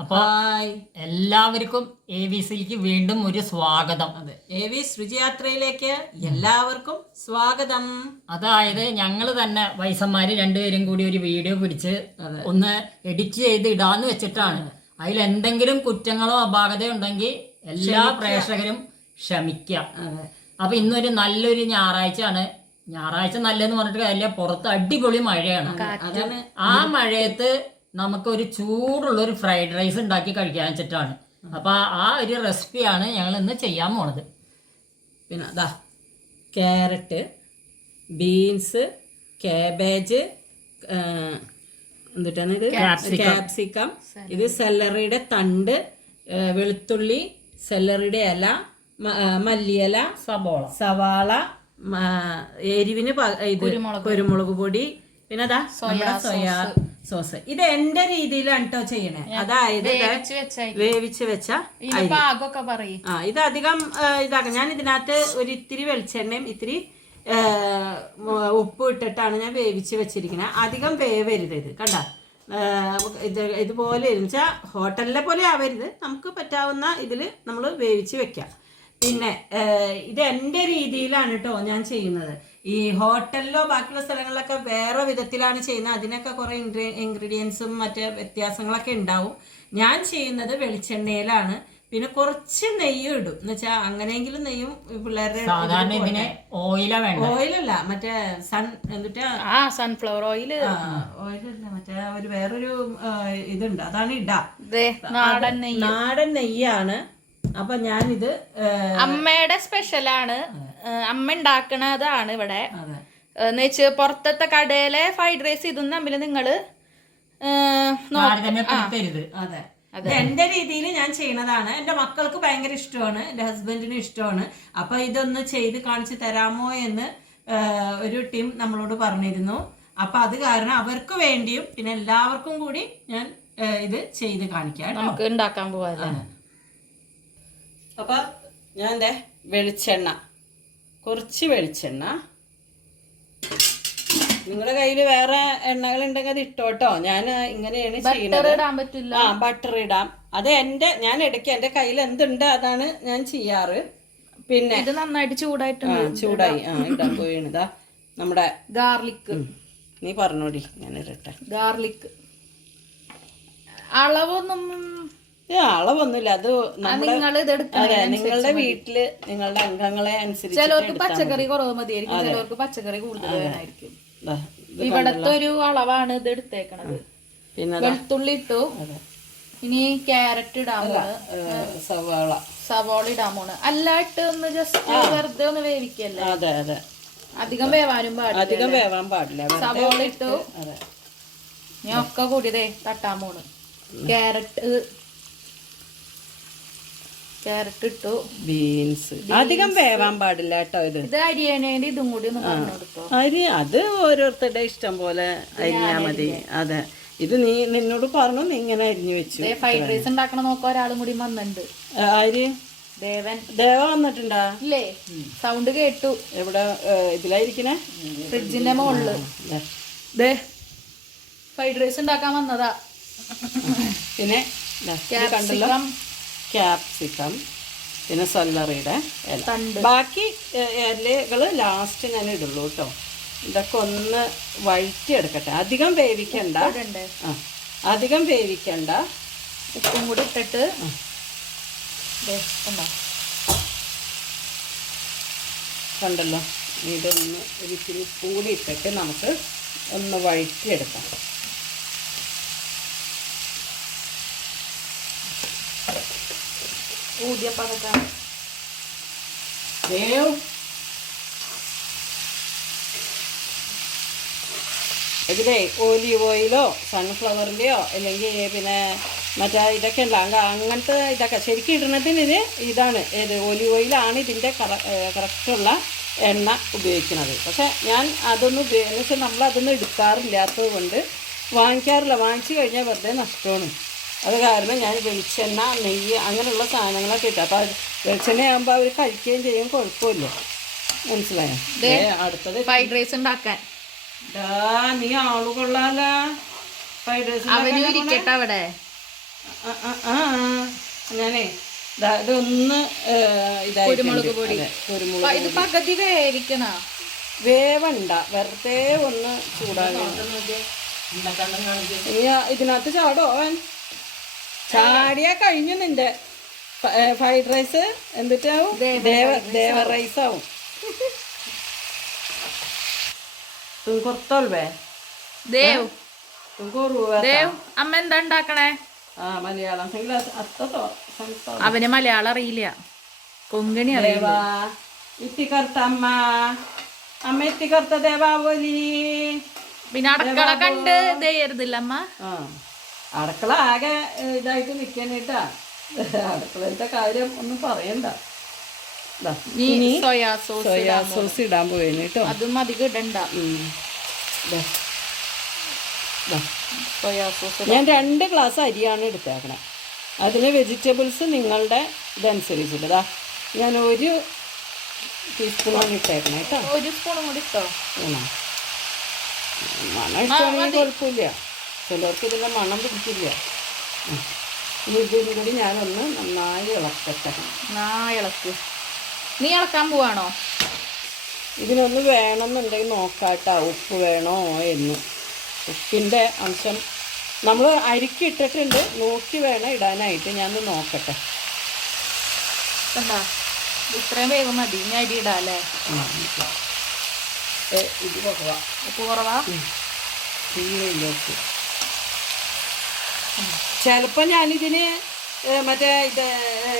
അപ്പോൾ എല്ലാവർക്കും AVCക്ക് വീണ്ടും ഒരു സ്വാഗതം. അതെ, AV's രുചിയാത്രയിലേക്ക് എല്ലാവർക്കും സ്വാഗതം. അതായത് ഞങ്ങൾ തന്നെ വയസ്സന്മാര് രണ്ടുപേരും കൂടി ഒരു വീഡിയോ പിടിച്ച് ഒന്ന് എഡിറ്റ് ചെയ്ത് ഇടാന്ന് വെച്ചിട്ടാണ്. അതിൽ എന്തെങ്കിലും കുറ്റങ്ങളോ അപാകതയോ ഉണ്ടെങ്കിൽ എല്ലാ പ്രേക്ഷകരും ക്ഷമിക്കുക. അപ്പൊ ഇന്നൊരു നല്ലൊരു ഞായറാഴ്ചയാണ്. ഞായറാഴ്ച നല്ലതെന്ന് പറഞ്ഞിട്ട് കാര്യമില്ല, പുറത്ത് അടിപൊളി മഴയാണ്. ആ മഴയത്ത് നമുക്ക് ഒരു ചൂടുള്ള ഒരു ഫ്രൈഡ് റൈസ് ഉണ്ടാക്കി കഴിക്കാൻ വെച്ചിട്ടാണ്. അപ്പൊ ആ ഒരു റെസിപ്പിയാണ് ഞങ്ങൾ ഇന്ന് ചെയ്യാൻ പോണത്. പിന്നെ അതാ ക്യാരറ്റ്, ബീൻസ്, കാബേജ്, എന്തിട്ടാണ് ഇത്, ക്യാപ്സിക്കം, ഇത് സെല്ലറിയുടെ തണ്ട്, വെളുത്തുള്ളി, സെല്ലറിയുടെ ഇല, മല്ലിയില, സവാള, എരിവിന് ഇത് കുരുമുളക് പൊടി, പിന്നെ അതാ സോയാ സോസ്. ഇത് എന്റെ രീതിയിലാണ് കേട്ടോ ചെയ്യണേ. അതായത് വേവിച്ച് വെച്ച ഇത് അധികം ഇതാക്കാം. ഞാൻ ഇതിനകത്ത് ഒരു ഇത്തിരി വെളിച്ചെണ്ണയും ഇത്തിരി ഉപ്പ് ഇട്ടിട്ടാണ് ഞാൻ വേവിച്ച് വെച്ചിരിക്കുന്നത്. അധികം വേവരുത്. ഇത് കണ്ട ഇതുപോലെ വെച്ചാൽ ഹോട്ടലിലെ പോലെ ആവരുത്. നമുക്ക് പറ്റാവുന്ന ഇതിൽ നമ്മൾ വേവിച്ച് വെക്കാം. പിന്നെ ഇത് എൻ്റെ രീതിയിലാണ് കേട്ടോ ഞാൻ ചെയ്യുന്നത്. ഈ ഹോട്ടലിലോ ബാക്കിയുള്ള സ്ഥലങ്ങളിലൊക്കെ വേറെ വിധത്തിലാണ് ചെയ്യുന്നത്. അതിനൊക്കെ കുറേ ഇൻഗ്രീഡിയൻസും മറ്റേ വ്യത്യാസങ്ങളൊക്കെ ഉണ്ടാവും. ഞാൻ ചെയ്യുന്നത് വെളിച്ചെണ്ണയിലാണ്. പിന്നെ കുറച്ച് നെയ്യും ഇടും. എന്ന് വെച്ചാൽ അങ്ങനെയെങ്കിലും നെയ്യും പിള്ളേരുടെ ഓയിലല്ല, മറ്റേ സൺഫ്ലവർ ഓയിലല്ല, മറ്റേ ഒരു വേറൊരു ഇതുണ്ട്, അതാണ് ഇടാ. നാടൻ നെയ്യാണ്. അപ്പൊ ഞാനിത് അമ്മയുടെ സ്പെഷ്യലാണ്. അമ്മ ഉണ്ടാക്കണതാണ് ഇവിടെ. എന്നുവെച്ച് പുറത്തത്തെ കടയിലെ ഫ്രൈഡ് റൈസ് ഇതും തമ്മിൽ നിങ്ങള് അതെ, എന്റെ രീതിയിൽ ഞാൻ ചെയ്യണതാണ്. എന്റെ മക്കൾക്ക് ഭയങ്കര ഇഷ്ടമാണ്, എന്റെ ഹസ്ബൻഡിനും ഇഷ്ടമാണ്. അപ്പൊ ഇതൊന്ന് ചെയ്ത് കാണിച്ചു തരാമോ എന്ന് ഒരു ടീം നമ്മളോട് പറഞ്ഞിരുന്നു. അപ്പൊ അത് കാരണം അവർക്ക് വേണ്ടിയും പിന്നെ എല്ലാവർക്കും കൂടി ഞാൻ ഇത് ചെയ്ത് കാണിക്കാം. നമുക്ക് ഉണ്ടാക്കാൻ പോവാ. അപ്പൊ ഞാൻ വെളിച്ചെണ്ണ, കുറച്ച് വെളിച്ചെണ്ണ, നിങ്ങളുടെ കയ്യിൽ വേറെ എണ്ണകൾ ഉണ്ടെങ്കിൽ അത് ഇട്ടോട്ടോ. ഞാൻ ഇങ്ങനെയാണ് ചെയ്യുന്നത്. ബട്ടർ ഇടാം. അത് ഞാൻ ഇടയ്ക്ക് എന്റെ കയ്യിൽ എന്തുണ്ട് അതാണ് ഞാൻ ചെയ്യാറ്. പിന്നെ ഇത് നന്നായിട്ട് ചൂടായി ഇടാൻ പോയിതാ നമ്മുടെ ഗാർലിക്. നീ പറഞ്ഞോടി, ഞാൻ ഇടട്ടെ. ഗാർലിക് അളവൊന്നും അളവൊന്നുമില്ല. അത് അതെ, നിങ്ങളുടെ വീട്ടില് നിങ്ങളുടെ അംഗങ്ങളെ അനുസരിച്ച്. ചിലർക്ക് പച്ചക്കറി കുറവ് മതിയായിരിക്കും, ചിലർക്ക് പച്ചക്കറി കൂടുതൽ വേണമായിരിക്കും. ഇവിടത്തെ ഒരു അളവാണ് ഇത് എടുത്തേക്കണത്. പിന്നെ വെളുത്തുള്ളി ഇട്ടു. ഇനി ക്യാരറ്റ് ഇടാൻ പോണ്, സവാള ഇടാൻ പോണ്. അല്ലാട്ട് ഒന്ന് ജസ്റ്റ് വെറുതെ ഒന്ന് വേവിക്കല്ലേ. അതെ അതെ, അധികം വേവാൻ പാടില്ല. സവാള ഇട്ടു. ഞാൻ ഒക്കെ കൂടിയതേ തട്ടാൻ പോണ്. ക്യാരറ്റ് ഇട്ടു. ബീൻസ് അധികം വേവാൻ പാടില്ല കേട്ടോ. ഇത് അരിയണേന്റെ ഇതും കൂടി ഒന്ന് പറഞ്ഞു കൊടുത്തോ. അത് ഓരോരുത്തരുടെ ഇഷ്ടം പോലെ അരിഞ്ഞാ മതി. അതെ, ഇത് നിന്നോട് പറഞ്ഞു, നീ ഇങ്ങനെ അരിഞ്ഞു വെച്ചു. ഫ്രൈഡ് റൈസ് ഉണ്ടാക്കണം നോക്കാൻ ഒരാളും കൂടി വന്നിട്ടുണ്ട്. ദേവ വന്നിട്ടുണ്ടാ? ഇല്ലേ, സൗണ്ട് കേട്ടു. എവിടെ? ഇതിലായിരിക്കണേ, ഫ്രിഡ്ജിന്റെ മുകളില്. ഫ്രൈഡ് റൈസ് ഉണ്ടാക്കാൻ വന്നതാ. പിന്നെ ക്യാപ്സിക്കം, പിന്നെ സെല്ലറിയുടെ ഇല. ബാക്കി ഇലകൾ ലാസ്റ്റ് ഞാൻ ഇടുള്ളൂ കേട്ടോ. ഇതൊക്കെ ഒന്ന് വഴറ്റിയെടുക്കട്ടെ. അധികം വേവിക്കണ്ട. അധികം വേവിക്കണ്ട. ഉപ്പും കൂടി ഇട്ടിട്ട് കണ്ടല്ലോ. ഇതൊന്ന് ഒരിച്ചിരി കൂടി ഇട്ടിട്ട് നമുക്ക് ഒന്ന് വഴറ്റിയെടുക്കാം. ഇതിലേ ഒലീവ് ഓയിലോ സൺഫ്ലവറിൻ്റെയോ അല്ലെങ്കിൽ പിന്നെ മറ്റേ ഇതൊക്കെ ഉണ്ടാകും. അങ്ങനത്തെ ഇതൊക്കെ ശരിക്കും ഇടുന്നതിന് ഇതാണ് ഒലീവ് ഓയിലാണ് ഇതിൻ്റെ കറക്റ്റുള്ള എണ്ണ ഉപയോഗിക്കുന്നത്. പക്ഷെ ഞാൻ അതൊന്നും വെച്ചാൽ നമ്മളതൊന്നും എടുക്കാറില്ലാത്തത് കൊണ്ട് വാങ്ങിക്കാറില്ല. വാങ്ങിച്ചു കഴിഞ്ഞാൽ വെറുതെ നഷ്ടമാണ്. അത് കാരണം ഞാൻ വെളിച്ചെണ്ണ, നെയ്യ് അങ്ങനെയുള്ള സാധനങ്ങളൊക്കെ ഇട്ടു. അപ്പോൾ വെളിച്ചെണ്ണയാകുമ്പോൾ അവർ കഴിക്കുകയും ചെയ്യും, കുഴപ്പമില്ല. മനസ്സിലായോ? അടുത്തത് ഫ്രൈഡ് റൈസ് ഉണ്ടാക്കാൻ. നീ ആള് കൊള്ളാല. ഫ്രൈഡ് റൈസ് അവിടെ ഞാനേ ഇതൊന്ന് ഇതായി കുരുമുളക് പൊടി. കുരുമുളക് ഇത് പകുതി വേവിക്കണ വേവണ്ട, വെറുതെ ഒന്ന് ചൂടാകണം. ഇനി ഇതിനകത്ത് ചാടോ അവൻ? ചാടിയാ കഴിഞ്ഞു നിന്റെ ഫ്രൈഡ് റൈസ്. എന്നിട്ടാവും ദേവ റൈസ് ആവും. തുറത്തോൾവേ ദേവ് ദേവ് അമ്മ എന്താ ഉണ്ടാക്കണേ? മലയാളം അവന് മലയാളം അറിയില്ല, കൊങ്കണി അറിയില്ല. ഇത്തിക്കർത്ത അമ്മ ഇത്തിക്കർത്ത ദേവാവലി. പിന്നെ അടുക്കള കണ്ട് ദയരുതില്ല അമ്മ. അടുക്കള ആകെ ഇതായിട്ട് നിൽക്കാനായിട്ടാ. അടുക്കളത്തെ കാര്യം ഒന്നും പറയണ്ട. സോയാ സോസ് ഇടാൻ പോയിന് കേട്ടോ. അതും അധികം ഇടണ്ട. സോയാ സോസ് ഞാൻ 2 ഗ്ലാസ് അരിയാണ് എടുത്തേക്കണേ. അതിന് വെജിറ്റബിൾസ് നിങ്ങളുടെ ഇതനുസരിച്ചിട്ട് ഞാൻ 1 ടീസ്പൂണാണ് ഇട്ടേക്കണേ കേട്ടോ. 1 സ്പൂണും കൂടി ഇട്ടോ. മണം ഇഷ്ടമാണെങ്കിൽ കുഴപ്പമില്ല, ചിലർക്ക് ഇതിൻ്റെ മണം പിടിക്കില്ല. ഇനി ഇതിനും കൂടി ഞാനൊന്ന് നന്നായി ഇളക്കട്ടെ. ഇളക്ക്. നീ ഇളക്കാൻ പോവാണോ? ഇതിനൊന്ന് വേണമെന്നുണ്ടെങ്കിൽ നോക്കാട്ടോ, ഉപ്പ് വേണോ എന്ന്. ഉപ്പിൻ്റെ അംശം നമ്മൾ അരിക്ക് ഇട്ടിട്ടുണ്ട്, നോക്കി വേണം ഇടാനായിട്ട്. ഞാനൊന്ന് നോക്കട്ടെ. ഇത്രയും വേഗം മതി. ഇനി അരി ഇടാല്ലേ? ഇത് കുറവാ. ഉപ്പ് കുറവാ? ചിലപ്പോൾ ഞാനിതിന് മറ്റേ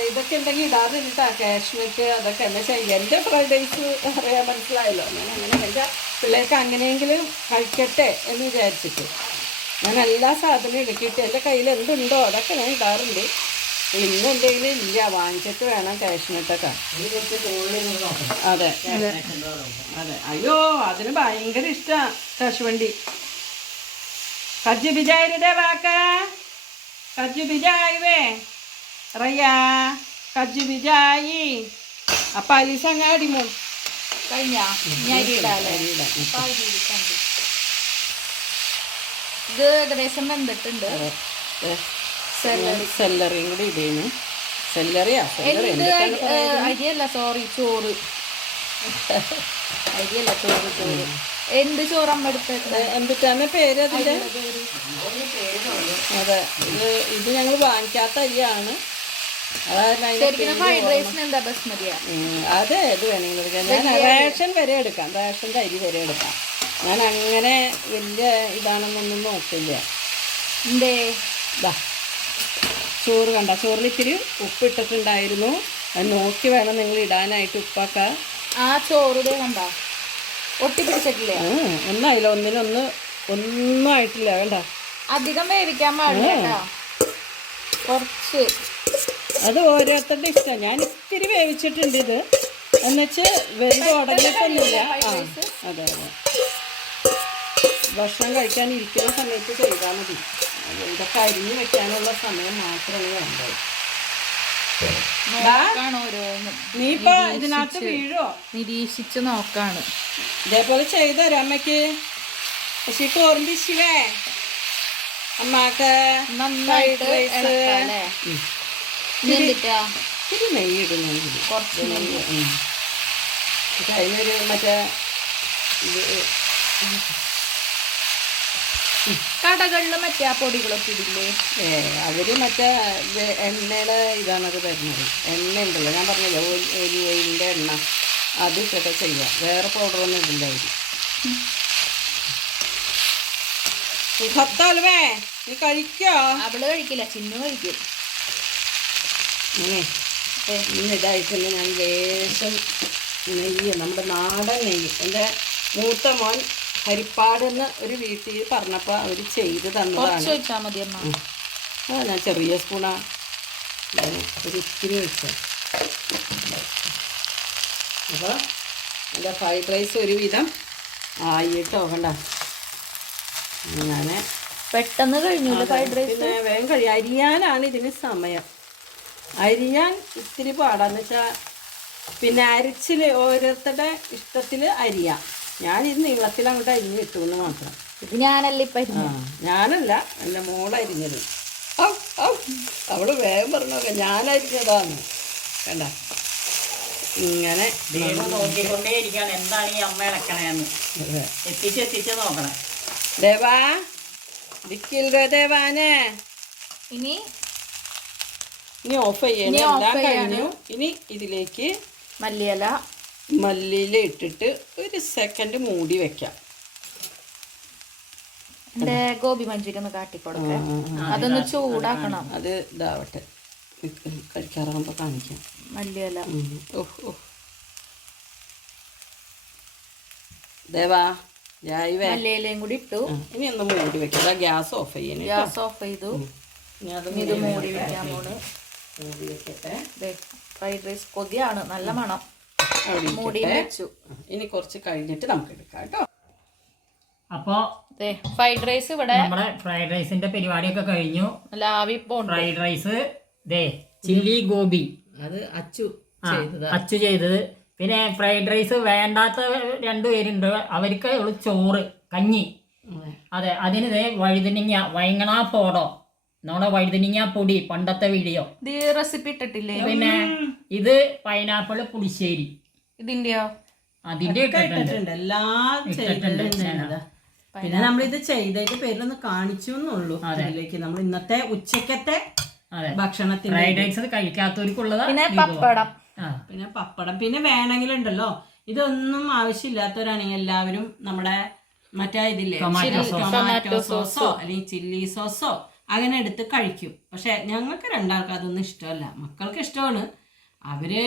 ഇതൊക്കെ ഉണ്ടെങ്കിൽ ഇടാറുണ്ട്, കാഷ്നട്ട് അതൊക്കെ. എന്താ ചെയ്യുക, എൻ്റെ ഫ്രൈഡ് റൈസ് അറിയാൻ മനസ്സിലായല്ലോ. ഞാൻ അങ്ങനെ എൻ്റെ പിള്ളേർക്ക് അങ്ങനെയെങ്കിലും കഴിക്കട്ടെ എന്ന് വിചാരിച്ചിട്ട് ഞാൻ എല്ലാ സാധനവും ഇടയ്ക്കിട്ട് എൻ്റെ കയ്യിൽ എന്തുണ്ടോ അതൊക്കെ ഞാൻ ഇടാറുണ്ട്. ഇന്ന് എന്തെങ്കിലും ഇല്ല, വാങ്ങിച്ചിട്ട് വേണം കാഷ്നട്ടൊക്കെ. അതെ അതെ. അയ്യോ അതിന് ഭയങ്കര ഇഷ്ടമാണ് കശുവണ്ടി. കജ്ജു ബിജായിരുടെ വാക്ക കജ്ജു ബിജായിവേ റയ്യാ കജ്ജു ബിജായി. അപ്പം അലീസ അങ്ങനെ അടിമോ കഴിഞ്ഞാ അരി ഇടാല്ലേ? ഇത് ഏകദേശം വെന്തിട്ടുണ്ട്. സെല്ലറിയും കൂടി ഇടേന്. സെല്ലറിയാ അരിയല്ല, സോറി, ചോറ്. അരിയല്ല, ചോറ്. എന്ത് ചോറമ്മ എടുത്തത്? എന്തിട്ടാണ് പേര് അതിൻ്റെ? അതെ, ഇത് ഞങ്ങൾ വാങ്ങിക്കാത്ത അരിയാണ്. ഫ്രൈഡ് റൈസിന് എന്താ ബസ്മതിയാ? അതെ, ഇത് വേണമെങ്കിൽ എടുക്കാം. ഞാൻ റേഷൻ വരെ എടുക്കാം, റേഷൻ്റെ അരി വരെ എടുക്കാം. ഞാൻ അങ്ങനെ വലിയ ഇതാണെന്നൊന്നും നോക്കില്ല. ചോറ് കണ്ട, ചോറിൽ ഇത്തിരി ഉപ്പിട്ടിട്ടുണ്ടായിരുന്നു. അത് നോക്കി വേണം നിങ്ങൾ ഇടാനായിട്ട് ഉപ്പൊക്കെ. ആ ചോറ് കണ്ട ഒട്ടിപ്പിടിച്ചിട്ടില്ലേ? ഒന്നായില്ല, ഒന്നും ആയിട്ടില്ല. വേണ്ട, അധികം വേവിക്കാൻ പാടില്ല, കുറച്ച്. അത് ഓരോരുത്തരുടെ ഇഷ്ടം. ഞാൻ ഇത്തിരി വേവിച്ചിട്ടുണ്ട് ഇത്, എന്നുവെച്ചാൽ വെറുതെ ഉടഞ്ഞിട്ടൊന്നുമില്ല. അതെ അതെ, ഭക്ഷണം കഴിക്കാനിരിക്കുന്ന സമയത്ത് ചെയ്താൽ മതി. ഇതൊക്കെ അരിഞ്ഞ് വെക്കാനുള്ള സമയം മാത്രമേ വേണ്ടത്. നീ ഇപ്പൊ ഇതിനകത്ത് വീഴോ? നിരീക്ഷിച്ച് നോക്കാണ്. ഇതേപോലെ ചെയ്തരാം അമ്മയ്ക്ക്. പക്ഷെ ഓർമ്മിച്ചിവേ അമ്മക്ക് നന്നായിട്ട് ഇത്തിരി നെയ്യ് ഇടുന്നെങ്കിൽ കുറച്ച് നെയ്യ്. അതിനൊരു മറ്റേ കടകളിൽ മറ്റേ ആ പൊടികളൊക്കെ ഇടില്ലേ? അവര് മറ്റേ എണ്ണയുടെ ഇതാണത് തരുന്നത്. എണ്ണ ഉണ്ടല്ലോ, ഞാൻ പറഞ്ഞല്ലോ, ഒലിവ് ഓയിലിൻ്റെ എണ്ണ, അത് ഇട്ടിട്ട് ചെയ്യാം. വേറെ പൗഡറൊന്നും ഇടില്ല അവർ. സത്താൽവേ നീ കഴിക്കോ? അവള് കഴിക്കില്ല, ചിന്നു കഴിക്കും. ഇതായിട്ടുണ്ട്. ഞാൻ ലേശം നെയ്യ്, നമ്മുടെ നാടൻ നെയ്യ്. എൻ്റെ മൂത്ത മോൻ ഹരിപ്പാടെന്ന് ഒരു വീട്ടിൽ പറഞ്ഞപ്പോൾ അവർ ചെയ്ത് തന്നതാണ്. ഞാൻ ചെറിയ സ്പൂണാ ഒരു ഇത്തിരി വെച്ചത്. അപ്പോൾ എൻ്റെ ഫ്രൈഡ് റൈസ് ഒരുവിധം ആയിട്ടോ. കണ്ട, ഞാൻ പെട്ടെന്ന് കഴിഞ്ഞു ഫ്രൈഡ് റൈസ്. പിന്നെ വേഗം കഴിയും. അരിയാനാണ് ഇതിന് സമയം. അരിയാൻ ഇത്തിരി പാടാന്ന് വെച്ചാൽ പിന്നെ അരിച്ചിൽ ഓരോരുത്തരുടെ ഇഷ്ടത്തിൽ അരിയാം. ഞാനിത് നീളത്തിൽ അങ്ങോട്ട് അരിഞ്ഞ് കിട്ടുമെന്ന് മാത്രം. ഇത് ഞാനല്ല ഇപ്പം, ഞാനല്ല, എൻ്റെ മോളരിഞ്ഞത്. അവള് വേഗം പറഞ്ഞോക്കെ ഞാനായിരിക്കുന്നതാണ് വേണ്ട ഇങ്ങനെ ദൈവം നോക്കിക്കൊണ്ടേ ഇരിക്കാണ് എന്താണ് ഈ അമ്മ ഇളക്കണേന്ന്. എത്തിച്ച് നോക്കണം. ദേവാ ദിക്കില്ലേ ദേവാനെ, ഇനി ഓഫ് ചെയ്യണം. എല്ലാം കഴിഞ്ഞു. ഇനി ഇതിലേക്ക് മല്ലിയില മല്ലിയില ഇട്ടിട്ട് ഒരു സെക്കൻഡ് മൂടി വെക്കാം. എന്റെ ഗോപി മഞ്ചൂരി ഒന്ന് കാട്ടിക്കൊടുക്ക, അതൊന്ന് ചൂടാക്കണം. അത് ഇതാവട്ടെ, കഴിക്കാറാകുമ്പോ കാണിക്കാം. മല്ലിയില ദേവാ മല്ലിയിലയും കൂടി ഇട്ടു. ഇനി ഒന്ന് മൂടി വെക്കാം. ഗ്യാസ് ഓഫ് ചെയ്യണം. ഗ്യാസ് ഓഫ് ചെയ്തു. ഇത് മൂടി വെക്കാൻ പോണ്. മൂടി വെക്കട്ടെ. ഫ്രൈഡ് റൈസ് കൊതിയാണ്, നല്ല മണം. മൂടി വെച്ചു. ഇനി കുറച്ച് കഴിഞ്ഞിട്ട് നമുക്ക് എടുക്കാം കേട്ടോ. അപ്പൊ ഫ്രൈഡ് റൈസ് ഇവിടെ നമ്മുടെ ഫ്രൈഡ് റൈസിന്റെ പരിപാടിയൊക്കെ കഴിഞ്ഞു. ലാവി ഫ്രൈഡ് റൈസ് ചില്ലി ഗോബി അത് അച്ചു ചെയ്തത്. പിന്നെ ഫ്രൈഡ് റൈസ് വേണ്ടാത്ത 2 പേരുണ്ട്, അവർക്ക് ചോറ് കഞ്ഞി. അതെ, അതിന് വഴുതനങ്ങ വൈങ്ങണ പോടോ, നമ്മുടെ വഴുതനങ്ങ പൊടി, പണ്ടത്തെ വീഡിയോ റെസിപ്പി ഇട്ടിട്ടില്ലേ. പിന്നെ ഇത് പൈനാപ്പിൾ പുളിശ്ശേരി, ഇതിന്റെയോ അതിന്റെ ഇട്ടിട്ടുണ്ട്. എല്ലാം ചെയ്തിട്ടുണ്ട്. പിന്നെ നമ്മളിത് ചെയ്തതിന്റെ പേരിലൊന്ന് കാണിച്ചു എന്നുള്ളൂ. അതിലേക്ക് നമ്മൾ ഇന്നത്തെ ഉച്ചക്കത്തെ ഭക്ഷണത്തിന് ഫ്രൈഡ് റൈസ് കഴിക്കാത്തവർക്കുള്ളത്. പിന്നെ പപ്പടം, പിന്നെ വേണമെങ്കിലുണ്ടല്ലോ, ഇതൊന്നും ആവശ്യമില്ലാത്തവരാണെങ്കിൽ എല്ലാവരും നമ്മുടെ മറ്റേ ഇതില്ലേ ടൊമാറ്റോ സോസോ അല്ലെങ്കിൽ ചില്ലി സോസോ അങ്ങനെ എടുത്ത് കഴിക്കും. പക്ഷെ ഞങ്ങൾക്ക് രണ്ടാൾക്കും അതൊന്നും ഇഷ്ടമല്ല. മക്കൾക്ക് ഇഷ്ടമാണ്. അവര്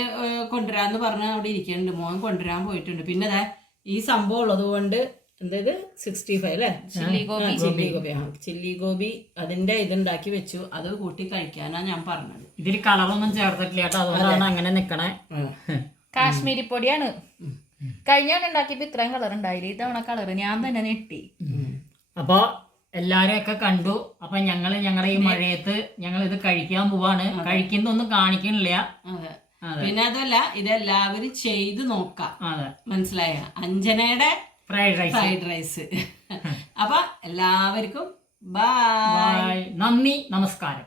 കൊണ്ടുവരാന്ന് പറഞ്ഞ് അവിടെ ഇരിക്കുന്നുണ്ട്. മോൻ കൊണ്ടുവരാൻ പോയിട്ടുണ്ട്. പിന്നെ ഈ സംഭവം ഉള്ളത് കൊണ്ട് എന്തായത് 65 അല്ലേ, ചില്ലി ഗോബി അതിന്റെ ഇതുണ്ടാക്കി വെച്ചു. അത് കൂട്ടി കഴിക്കാനാ ഞാൻ പറഞ്ഞത്. ഇതിൽ കളറൊന്നും ചേർത്തിട്ടില്ല കേട്ടോ, അതുകൊണ്ടാണ് അങ്ങനെ നിക്കണേ. കാശ്മീരി പൊടിയാണ്. കഴിഞ്ഞ ഉണ്ടാക്കിയപ്പോ ഇത്രയും കളർ ഉണ്ടായില്ല, ഇതവണ കളർ ഞാൻ തന്നെ നെട്ടി. അപ്പൊ എല്ലാരും ഒക്കെ കണ്ടു. അപ്പൊ ഞങ്ങളുടെ ഈ മഴയത്ത് ഞങ്ങൾ ഇത് കഴിക്കാൻ പോവാണ്. കഴിക്കുന്നൊന്നും കാണിക്കണില്ല. പിന്നെ അതല്ല, ഇതെല്ലാവരും ചെയ്ത് നോക്കാം. മനസ്സിലായ അഞ്ജനയുടെ ഫ്രൈഡ് റൈസ്. അപ്പൊ എല്ലാവർക്കും ബൈ, നന്ദി, നമസ്കാരം.